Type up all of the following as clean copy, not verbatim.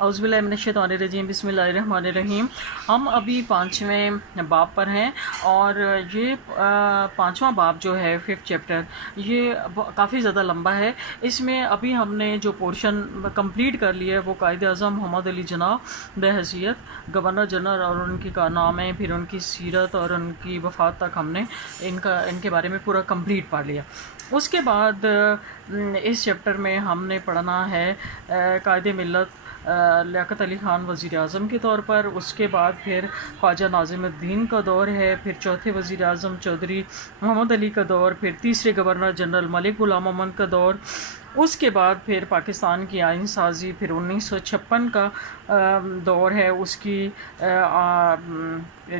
اعوذ باللہ من الشیطان الرجیم، بسم اللہ الرحمن الرحیم۔ ہم ابھی 5ویں باب پر ہیں، اور یہ 5واں باب جو ہے 5th چیپٹر، یہ کافی زیادہ لمبا ہے۔ اس میں ابھی ہم نے جو پورشن کمپلیٹ کر لیا ہے وہ قائد اعظم محمد علی جناح بحیثیت گورنر جنرل اور ان کے کارنامے، پھر ان کی سیرت اور ان کی وفات تک ہم نے ان کے بارے میں پورا کمپلیٹ پڑھ لیا۔ اس کے بعد اس چیپٹر میں ہم نے پڑھنا ہے قائد ملت لیاقت علی خان وزیر اعظم کے طور پر، اس کے بعد پھر خواجہ ناظم الدین کا دور ہے، پھر چوتھے وزیر اعظم چودھری محمد علی کا دور، پھر تیسرے گورنر جنرل ملک غلام محمد کا دور، اس کے بعد پھر پاکستان کی آئین سازی، پھر 1956 کا دور ہے، اس کی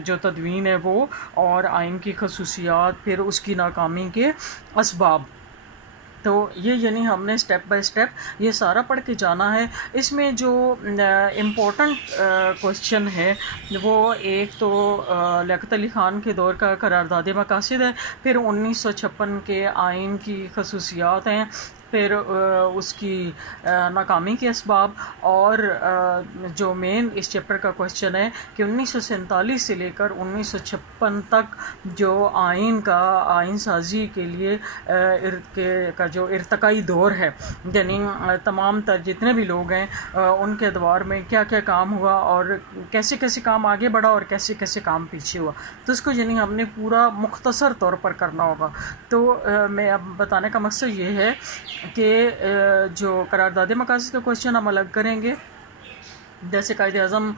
جو تدوین ہے وہ، اور آئین کی خصوصیات، پھر اس کی ناکامی کے اسباب۔ تو یہ یعنی ہم نے سٹیپ بائی سٹیپ یہ سارا پڑھ کے جانا ہے۔ اس میں جو امپورٹنٹ کوشچن ہے وہ ایک تو لیاقت علی خان کے دور کا قرارداد مقاصد ہے، پھر 1956 کے آئین کی خصوصیات ہیں، پھر اس کی ناکامی کے اسباب، اور جو مین اس چیپٹر کا کوشچن ہے کہ 1947 سے لے کر 1956 تک جو آئین سازی کے لیے کا جو ارتقائی دور ہے، یعنی تمام تر جتنے بھی لوگ ہیں ان کے ادوار میں کیا کیا کام ہوا، اور کیسے کیسے کام آگے بڑھا اور کیسے کیسے کام پیچھے ہوا، تو اس کو یعنی ہم نے پورا مختصر طور پر کرنا ہوگا۔ تو میں اب بتانے کا مقصد یہ ہے کہ جو قرارداد مقاصد کا کوشچن ہم الگ کریں گے، جیسے قائد اعظم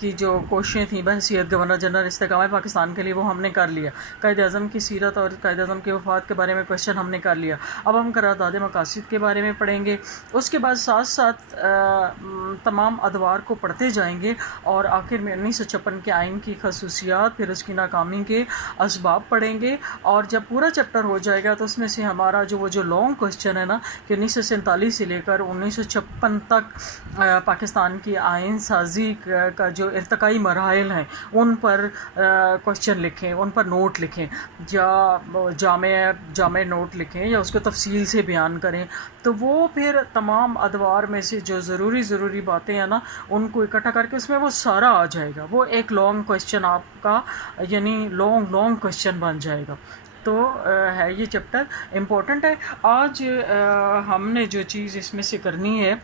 کی جو کوششیں تھیں بحیثیت گورنر جنرل استحکام پاکستان کے لیے وہ ہم نے کر لیا، قائد اعظم کی سیرت اور قائد اعظم کی وفات کے بارے میں کوشچن ہم نے کر لیا۔ اب ہم قرارداد مقاصد کے بارے میں پڑھیں گے، اس کے بعد ساتھ ساتھ تمام ادوار کو پڑھتے جائیں گے، اور آخر میں 1956 کے آئین کی خصوصیات، پھر اس کی ناکامی کے اسباب پڑھیں گے، اور جب پورا چیپٹر ہو جائے گا تو اس میں سے ہمارا جو لانگ کوشچن ہے نا کہ 1947 سے لے کر 1956 تک پاکستان کی آئین سازی کا جو ارتقائی مراحل ہیں ان پر کوشچن لکھیں، ان پر نوٹ لکھیں، یا جامع نوٹ لکھیں، یا اس کو تفصیل سے بیان کریں، تو وہ پھر تمام ادوار میں سے جو ضروری باتیں ہیں نا ان کو اکٹھا کر کے اس میں وہ سارا آ جائے گا، وہ ایک لانگ کوشچن آپ کا یعنی لانگ کوشچن بن جائے گا۔ تو ہے یہ چیپٹر امپورٹنٹ ہے۔ آج ہم نے جو چیز اس میں سے کرنی ہے،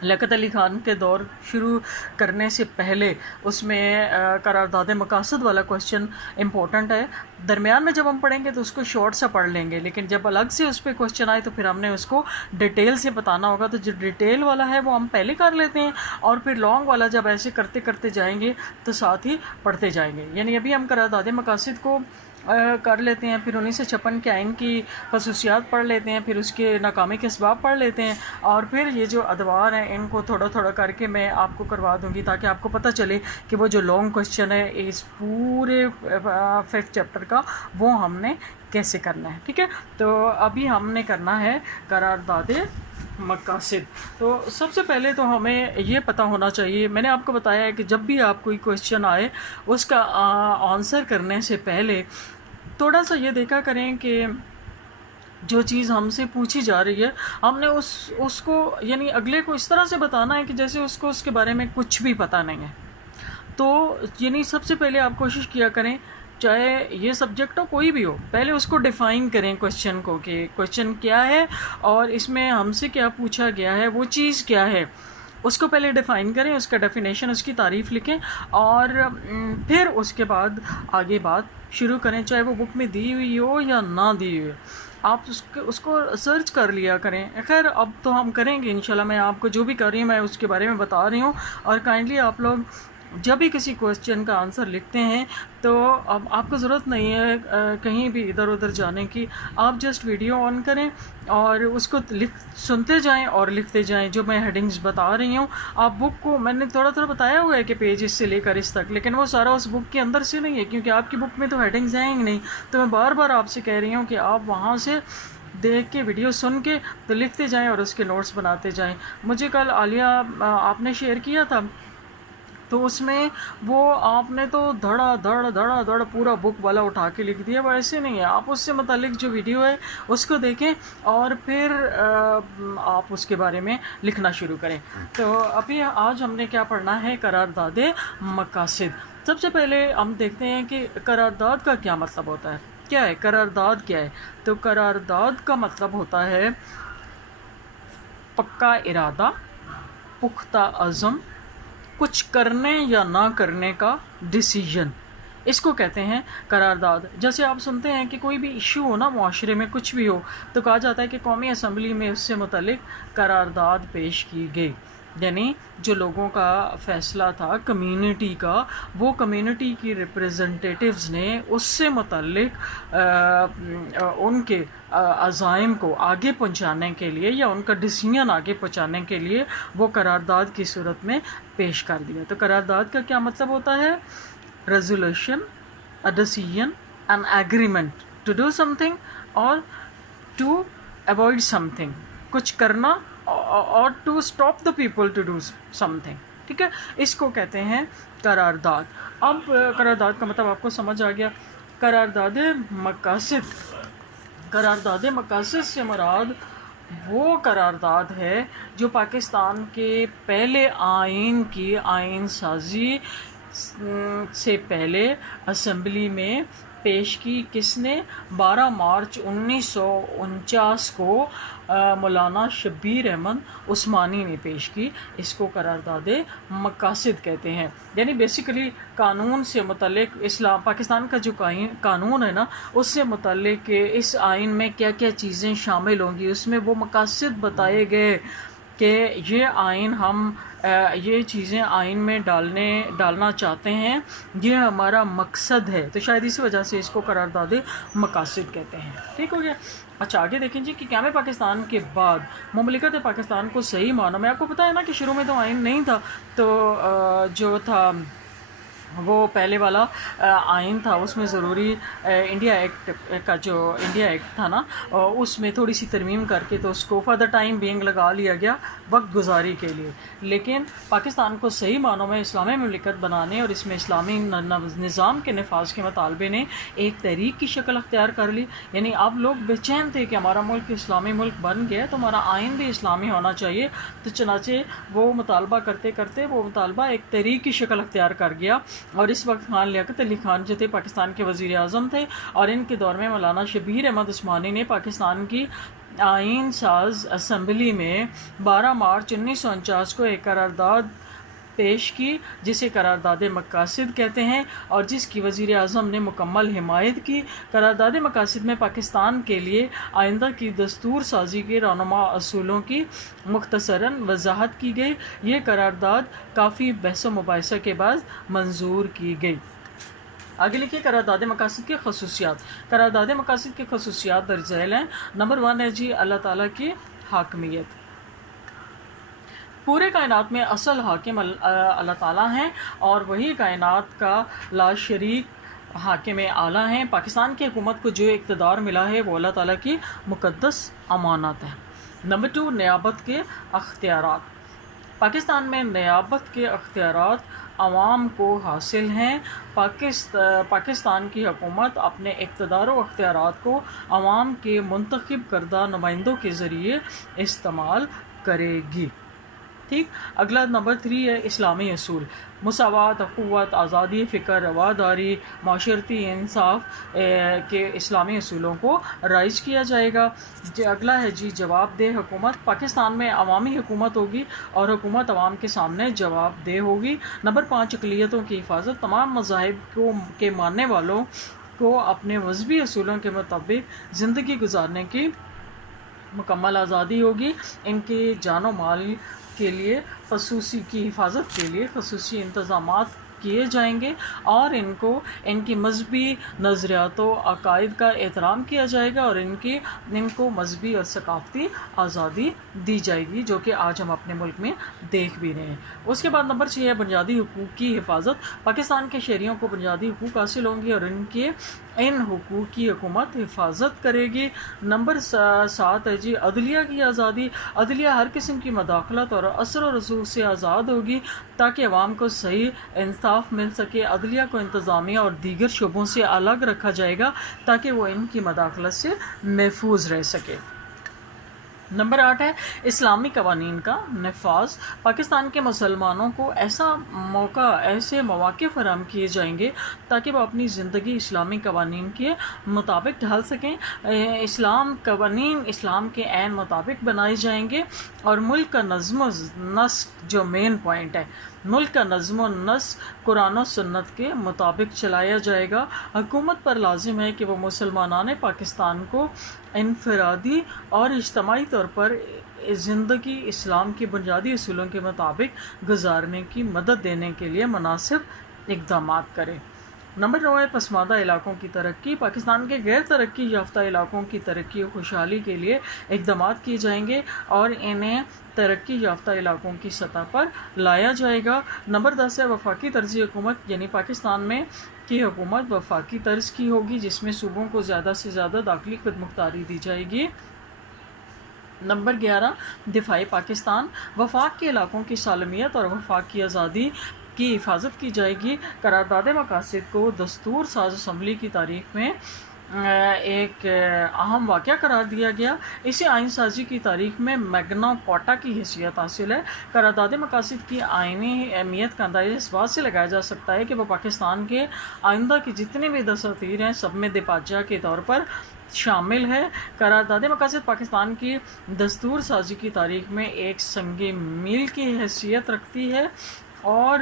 لیاقت علی خان کے دور شروع کرنے سے پہلے اس میں قرارداد مقاصد والا کوشچن امپورٹنٹ ہے۔ درمیان میں جب ہم پڑھیں گے تو اس کو شارٹ سا پڑھ لیں گے، لیکن جب الگ سے اس پہ کوشچن آئے تو پھر ہم نے اس کو ڈیٹیل سے بتانا ہوگا، تو جو ڈیٹیل والا ہے وہ ہم پہلے کر لیتے ہیں، اور پھر لانگ والا جب ایسے کرتے جائیں گے تو ساتھ ہی پڑھتے جائیں گے۔ یعنی ابھی ہم قرارداد مقاصد کو کر لیتے ہیں، پھر 1956 کے آئین کی خصوصیات پڑھ لیتے ہیں، پھر اس کے ناکامی کے اسباب پڑھ لیتے ہیں، اور پھر یہ جو ادوار ہیں ان کو تھوڑا کر کے میں آپ کو کروا دوں گی، تاکہ آپ کو پتہ چلے کہ وہ جو لانگ کوشچن ہے اس پورے 5th چیپٹر کا وہ ہم نے کیسے کرنا ہے، ٹھیک ہے۔ تو ابھی ہم نے کرنا ہے قرارداد مقاصد۔ تو سب سے پہلے تو ہمیں یہ پتہ ہونا چاہیے، میں نے آپ کو بتایا ہے کہ جب بھی آپ کوئی کوشچن آئے اس کا آنسر کرنے سے پہلے تھوڑا سا یہ دیکھا کریں کہ جو چیز ہم سے پوچھی جا رہی ہے ہم نے اس کو یعنی اگلے کو اس طرح سے بتانا ہے کہ جیسے اس کو اس کے بارے میں کچھ بھی پتہ نہیں ہے۔ تو یعنی سب سے پہلے آپ کوشش کیا کریں، چاہے یہ سبجیکٹ ہو کوئی بھی ہو، پہلے اس کو ڈیفائن کریں کوشچن کو، کہ کوشچن کیا ہے اور اس میں ہم سے کیا پوچھا گیا ہے، وہ چیز کیا ہے، اس کو پہلے ڈیفائن کریں، اس کا ڈیفینیشن، اس کی تعریف لکھیں، اور پھر اس کے بعد آگے بات شروع کریں، چاہے وہ بک میں دی ہوئی ہو یا نہ دی ہوئی ہو، آپ اس کو سرچ کر لیا کریں۔ خیر اب تو ہم کریں گے انشاءاللہ، میں آپ کو جو بھی کر رہی ہوں میں اس کے بارے میں بتا رہی ہوں، اور کائنڈلی آپ لوگ جب بھی کسی کوشچن کا آنسر لکھتے ہیں تو اب آپ کو ضرورت نہیں ہے کہیں بھی ادھر ادھر جانے کی، آپ جسٹ ویڈیو آن کریں اور اس کو سنتے جائیں اور لکھتے جائیں جو میں ہیڈنگز بتا رہی ہوں۔ آپ بک کو میں نے تھوڑا بتایا ہوا ہے کہ پیج اس سے لے کر اس تک، لیکن وہ سارا اس بک کے اندر سے نہیں ہے، کیونکہ آپ کی بک میں تو ہیڈنگز ہیں ہی نہیں، تو میں بار بار آپ سے کہہ رہی ہوں کہ آپ وہاں سے دیکھ کے ویڈیو سن کے تو لکھتے جائیں اور اس کے نوٹس بناتے جائیں۔ مجھے کل عالیہ آپ نے شیئر کیا تھا تو اس میں وہ آپ نے تو دھڑا دھڑ پورا بک والا اٹھا کے لکھ دیا. وہ ایسے نہیں ہے. آپ اس سے متعلق جو ویڈیو ہے اس کو دیکھیں اور پھر آپ اس کے بارے میں لکھنا شروع کریں. تو ابھی آج ہم نے کیا پڑھنا ہے؟ قرارداد مقاصد. سب سے پہلے ہم دیکھتے ہیں کہ قرارداد کا کیا مطلب ہوتا ہے. کیا ہے قرارداد؟ کیا ہے؟ تو قرارداد کا مطلب ہوتا ہے پکا ارادہ، پختہ عزم، کچھ کرنے یا نہ کرنے کا ڈیسیژن. اس کو کہتے ہیں قرارداد. جیسے آپ سنتے ہیں کہ کوئی بھی ایشو ہو نا معاشرے میں، کچھ بھی ہو، تو کہا جاتا ہے کہ قومی اسمبلی میں اس سے متعلق قرارداد پیش کی گئی. یعنی جو لوگوں کا فیصلہ تھا کمیونٹی کا، وہ کمیونٹی کی ریپریزنٹیٹیوز نے اس سے متعلق ان کے عزائم کو آگے پہنچانے کے لیے یا ان کا ڈیسیژن آگے پہنچانے کے لیے وہ قرارداد کی صورت میں پیش کر دیا. تو قرارداد کا کیا مطلب ہوتا ہے؟ Resolution, a decision, an agreement to do something اور to avoid something، کچھ کرنا اور to stop the people to do something. ٹھیک ہے، اس کو کہتے ہیں قرارداد. اب قرارداد کا مطلب آپ کو سمجھ آ گیا. قرارداد مقاصد. قرارداد مقاصد سے مراد وہ قرارداد ہے جو پاکستان کے پہلے آئین کی آئین سازی سے پہلے اسمبلی میں پیش کی. کس نے؟ 12 مارچ 1949 کو مولانا شبیر احمد عثمانی نے پیش کی. اس کو قرارداد مقاصد کہتے ہیں. یعنی بیسیکلی قانون سے متعلق پاکستان کا جو قانون ہے نا، اس سے متعلق اس آئین میں کیا کیا چیزیں شامل ہوں گی، اس میں وہ مقاصد بتائے گئے کہ یہ آئین ہم یہ چیزیں آئین میں ڈالنا چاہتے ہیں، یہ ہمارا مقصد ہے. تو شاید اسی وجہ سے اس کو قرارداد مقاصد کہتے ہیں. ٹھیک ہو گیا. اچھا آگے دیکھیں جی کہ قیام پاکستان کے بعد مملکت پاکستان کو صحیح معنوں میں، آپ کو پتہ ہے نا کہ شروع میں تو آئین نہیں تھا، تو جو تھا وہ پہلے والا آئین تھا، اس میں ضروری انڈیا ایکٹ کا جو انڈیا ایکٹ تھا نا، اس میں تھوڑی سی ترمیم کر کے تو اس کو فار دا ٹائم بینگ لگا لیا گیا وقت گزاری کے لیے. لیکن پاکستان کو صحیح معنوں میں اسلامی مملکت بنانے اور اس میں اسلامی نظام کے نفاذ کے مطالبے نے ایک تحریک کی شکل اختیار کر لی. یعنی اب لوگ بے چین تھے کہ ہمارا ملک اسلامی ملک بن گیا تو ہمارا آئین بھی اسلامی ہونا چاہیے. تو چنانچہ وہ مطالبہ کرتے کرتے وہ مطالبہ ایک تحریک کی شکل اختیار کر گیا. اور اس وقت خان لیاقت علی خان جو تھے پاکستان کے وزیر اعظم تھے، اور ان کے دور میں مولانا شبیر احمد عثمانی نے پاکستان کی آئین ساز اسمبلی میں 12 مارچ 1949 کو ایک قرارداد پیش کی جسے قرارداد مقاصد کہتے ہیں، اور جس کی وزیر اعظم نے مکمل حمایت کی. قرارداد مقاصد میں پاکستان کے لیے آئندہ کی دستور سازی کے رہنما اصولوں کی مختصراً وضاحت کی گئی. یہ قرارداد کافی بحث و مباحثہ کے بعد منظور کی گئی. آگے لکھیے قرارداد مقاصد کی خصوصیات. قرارداد مقاصد کی خصوصیات درج ذیل ہیں. نمبر 1 ہے جی اللہ تعالیٰ کی حاکمیت. پورے کائنات میں اصل حاکم اللہ تعالیٰ ہیں اور وہی کائنات کا لا شریک حاکم اعلیٰ ہیں. پاکستان کی حکومت کو جو اقتدار ملا ہے وہ اللہ تعالیٰ کی مقدس امانت ہے. نمبر 2 نیابت کے اختیارات. پاکستان میں نیابت کے اختیارات عوام کو حاصل ہیں. پاکستان کی حکومت اپنے اقتدار و اختیارات کو عوام کے منتخب کردہ نمائندوں کے ذریعے استعمال کرے گی. ٹھیک. اگلا نمبر 3 ہے اسلامی اصول. مساوات، اخوت، آزادی فکر، رواداری، معاشرتی انصاف کے اسلامی اصولوں کو رائج کیا جائے گا. اگلا ہے جی جواب دہ حکومت. پاکستان میں عوامی حکومت ہوگی اور حکومت عوام کے سامنے جواب دہ ہوگی. نمبر 5 اقلیتوں کی حفاظت. تمام مذاہب کے ماننے والوں کو اپنے مذہبی اصولوں کے مطابق زندگی گزارنے کی مکمل آزادی ہوگی. ان کی جان و مال کے لیے خصوصی کی حفاظت کے لیے خصوصی انتظامات کیے جائیں گے اور ان کو ان کی مذہبی نظریات و عقائد کا احترام کیا جائے گا اور ان کو مذہبی اور ثقافتی آزادی دی جائے گی، جو کہ آج ہم اپنے ملک میں دیکھ بھی رہے ہیں۔ اس کے بعد نمبر 6 ہے بنیادی حقوق کی حفاظت۔ پاکستان کے شہریوں کو بنیادی حقوق حاصل ہوں گے اور ان حقوق کی حکومت حفاظت کرے گی۔ نمبر 7 ہے جی عدلیہ کی آزادی۔ عدلیہ ہر قسم کی مداخلت اور اثر و رسوخ سے آزاد ہوگی تاکہ عوام کو صحیح انصاف مل سکے۔ عدلیہ کو انتظامیہ اور دیگر شعبوں سے الگ رکھا جائے گا تاکہ وہ ان کی مداخلت سے محفوظ رہ سکے۔ نمبر 8 ہے اسلامی قوانین کا نفاذ۔ پاکستان کے مسلمانوں کو ایسے مواقع فراہم کیے جائیں گے تاکہ وہ اپنی زندگی اسلامی قوانین کے مطابق ڈھال سکیں۔ قوانین اسلام کے عین مطابق بنائے جائیں گے اور ملک کا نظم و نسق، جو مین پوائنٹ ہے، ملک کا نظم و نسق قرآن و سنت کے مطابق چلایا جائے گا۔ حکومت پر لازم ہے کہ وہ مسلمانان پاکستان کو انفرادی اور اجتماعی طور پر زندگی اسلام کے بنیادی اصولوں کے مطابق گزارنے کی مدد دینے کے لیے مناسب اقدامات کرے۔ نمبر 9 ہے پسماندہ علاقوں کی ترقی۔ پاکستان کے غیر ترقی یافتہ علاقوں کی ترقی و خوشحالی کے لیے اقدامات کیے جائیں گے اور انہیں ترقی یافتہ علاقوں کی سطح پر لایا جائے گا۔ نمبر 10 ہے وفاقی طرز حکومت، یعنی پاکستان میں کی حکومت وفاقی طرز کی ہوگی جس میں صوبوں کو زیادہ سے زیادہ داخلی خود مختاری دی جائے گی۔ نمبر 11 دفاع پاکستان۔ وفاق کے علاقوں کی سالمیت اور وفاق کی آزادی کی حفاظت کی جائے گی۔ قرارداد مقاصد کو دستور ساز اسمبلی کی تاریخ میں ایک اہم واقعہ قرار دیا گیا۔ اسے آئین سازی کی تاریخ میں میگنا کوٹا کی حیثیت حاصل ہے۔ قرارداد مقاصد کی آئینی اہمیت کا اندازہ اس بات سے لگایا جا سکتا ہے کہ وہ پاکستان کے آئندہ کی جتنے بھی دساتیر ہیں سب میں دپاچہ کے طور پر شامل ہے۔ قرارداد مقاصد پاکستان کی دستور سازی کی تاریخ میں ایک سنگ میل کی حیثیت رکھتی ہے اور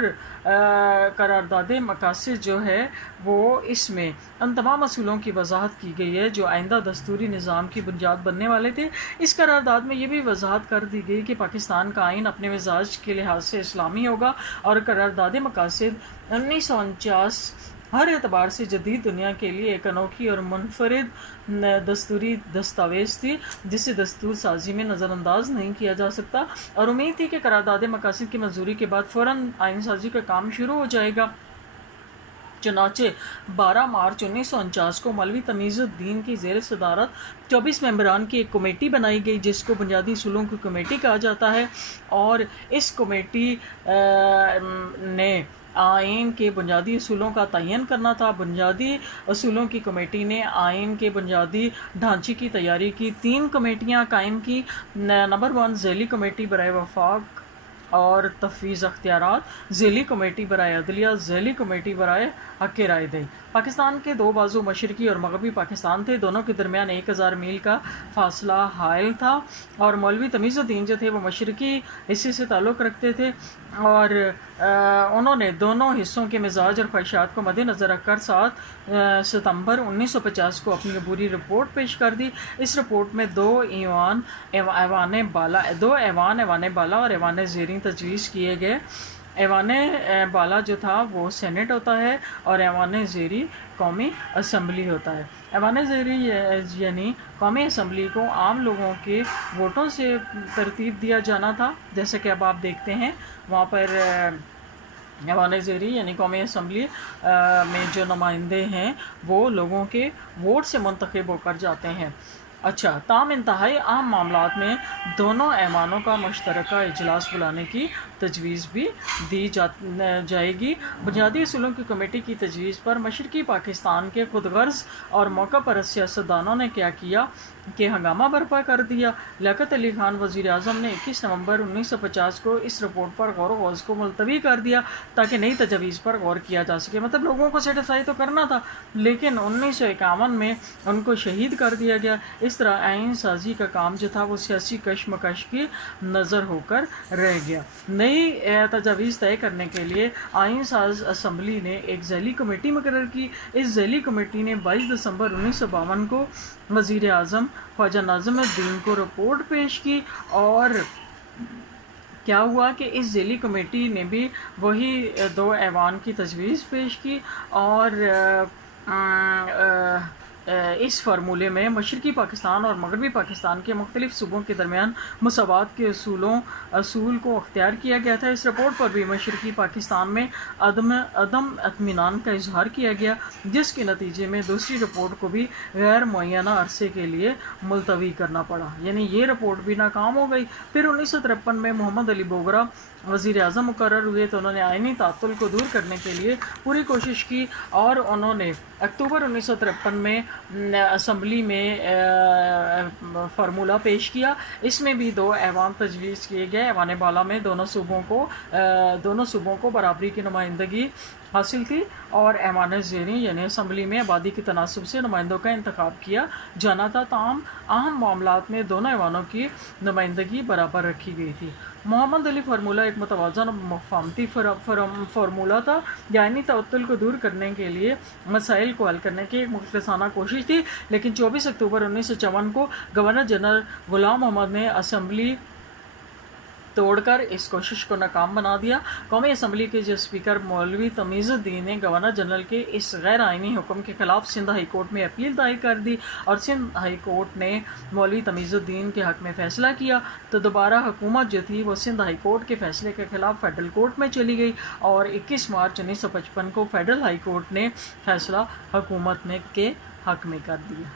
قرارداد مقاصد جو ہے وہ اس میں ان تمام اصولوں کی وضاحت کی گئی ہے جو آئندہ دستوری نظام کی بنیاد بننے والے تھے۔ اس قرارداد میں یہ بھی وضاحت کر دی گئی کہ پاکستان کا آئین اپنے مزاج کے لحاظ سے اسلامی ہوگا اور قرارداد مقاصد 1949 ہر اعتبار سے جدید دنیا کے لیے ایک انوکھی اور منفرد دستوری دستاویز تھی جسے دستور سازی میں نظر انداز نہیں کیا جا سکتا، اور امید تھی کہ قرارداد مقاصد کی منظوری کے بعد فوراً آئین سازی کا کام شروع ہو جائے گا۔ چنانچہ 12 مارچ 1949 کو مولوی تمیز الدین کی زیر صدارت 24 ممبران کی ایک کمیٹی بنائی گئی جس کو بنیادی اصولوں کی کمیٹی کہا جاتا ہے، اور اس کمیٹی نے آئین کے بنیادی اصولوں کا تعین کرنا تھا۔ بنیادی اصولوں کی کمیٹی نے آئین کے بنیادی ڈھانچے کی تیاری کی 3 کمیٹیاں قائم کی۔ نمبر 1 ذیلی کمیٹی برائے وفاق اور تفویض اختیارات، ذیلی کمیٹی برائے عدلیہ، ذیلی کمیٹی برائے حق رائے دہی۔ پاکستان کے 2 بازو مشرقی اور مغربی پاکستان تھے، دونوں کے درمیان 1000 میل کا فاصلہ حائل تھا، اور مولوی تمیز الدین جو تھے وہ مشرقی حصے سے تعلق رکھتے تھے، اور انہوں نے دونوں حصوں کے مزاج اور خواہشات کو مد نظر رکھ کر 7 ستمبر 1950 کو اپنی عبوری رپورٹ پیش کر دی۔ اس رپورٹ میں 2 ایوان بالا اور ایوان زیریں تجویز کیے گئے۔ ایوان بالا جو تھا وہ سینٹ ہوتا ہے اور ایوان زیری قومی اسمبلی ہوتا ہے۔ ایوان زیری یعنی قومی اسمبلی کو عام لوگوں کے ووٹوں سے ترتیب دیا جانا تھا، جیسے کہ اب آپ دیکھتے ہیں وہاں پر ایوان زیری یعنی قومی اسمبلی میں جو نمائندے ہیں وہ لوگوں کے ووٹ سے منتخب ہو کر جاتے ہیں۔ اچھا، تاہم انتہائی اہم معاملات میں دونوں ایوانوں کا مشترکہ اجلاس بلانے کی تجویز بھی دی جائے گی۔ بنیادی اصولوں کی کمیٹی کی تجویز پر مشرقی پاکستان کے خود غرض اور موقع پرست سیاستدانوں نے کیا کیا کہ ہنگامہ برپا کر دیا۔ لیاقت علی خان وزیر اعظم نے 21 نومبر 1950 کو اس رپورٹ پر غور و خوض کو ملتوی کر دیا تاکہ نئی تجویز پر غور کیا جا سکے۔ مطلب لوگوں کو سیٹسفائی تو کرنا تھا، لیکن 1951 میں ان کو شہید کر دیا گیا۔ اس طرح آئین سازی کا کام جو تھا وہ سیاسی کشمکش کی نظر ہو کر رہ گیا۔ نئی تجاویز طے کرنے کے لیے آئین ساز اسمبلی نے ایک ذیلی کمیٹی مقرر کی۔ اس ذیلی کمیٹی نے 22 دسمبر 1952 کو وزیر اعظم خواجہ ناظم الدین کو رپورٹ پیش کی اور کیا ہوا کہ اس ذیلی کمیٹی نے بھی وہی 2 ایوان کی تجویز پیش کی، اور اس فارمولے میں مشرقی پاکستان اور مغربی پاکستان کے مختلف صوبوں کے درمیان مساوات کے اصول کو اختیار کیا گیا تھا۔ اس رپورٹ پر بھی مشرقی پاکستان میں عدم اطمینان کا اظہار کیا گیا، جس کے نتیجے میں دوسری رپورٹ کو بھی غیر معینہ عرصے کے لیے ملتوی کرنا پڑا، یعنی یہ رپورٹ بھی ناکام ہو گئی۔ پھر 1953 میں محمد علی بوگرا وزیر اعظم مقرر ہوئے تو انہوں نے آئینی تعطل کو دور کرنے کے لیے پوری کوشش کی، اور انہوں نے اکتوبر 1953 میں اسمبلی میں فارمولہ پیش کیا۔ اس میں بھی 2 ایوان تجویز کیے گئے۔ ایوان بالا میں دونوں صوبوں کو برابری کی نمائندگی حاصل تھی، اور ایوان زیریں یعنی اسمبلی میں آبادی کے تناسب سے نمائندوں کا انتخاب کیا جانا تھا، تاہم اہم معاملات میں دونوں ایوانوں کی نمائندگی برابر رکھی گئی تھی۔ محمد علی فارمولہ ایک متوازن اور مفاہمتی فارمولہ تھا، آئینی تعطل کو دور کرنے کے لیے مسائل کو حل کرنے کی ایک مخلصانہ کوشش تھی، لیکن 24 اکتوبر 1954 کو گورنر جنرل غلام محمد نے اسمبلی توڑ کر اس کوشش کو ناکام بنا دیا۔ قومی اسمبلی کے جو اسپیکر مولوی تمیز الدین نے گورنر جنرل کے اس غیر آئینی حکم کے خلاف سندھ ہائی کورٹ میں اپیل دائر کر دی، اور سندھ ہائی کورٹ نے مولوی تمیز الدین کے حق میں فیصلہ کیا، تو دوبارہ حکومت جو تھی وہ سندھ ہائی کورٹ کے فیصلے کے خلاف فیڈرل کورٹ میں چلی گئی، اور 21 مارچ 1955 کو فیڈرل ہائی کورٹ نے فیصلہ حکومت کے حق میں کر دیا۔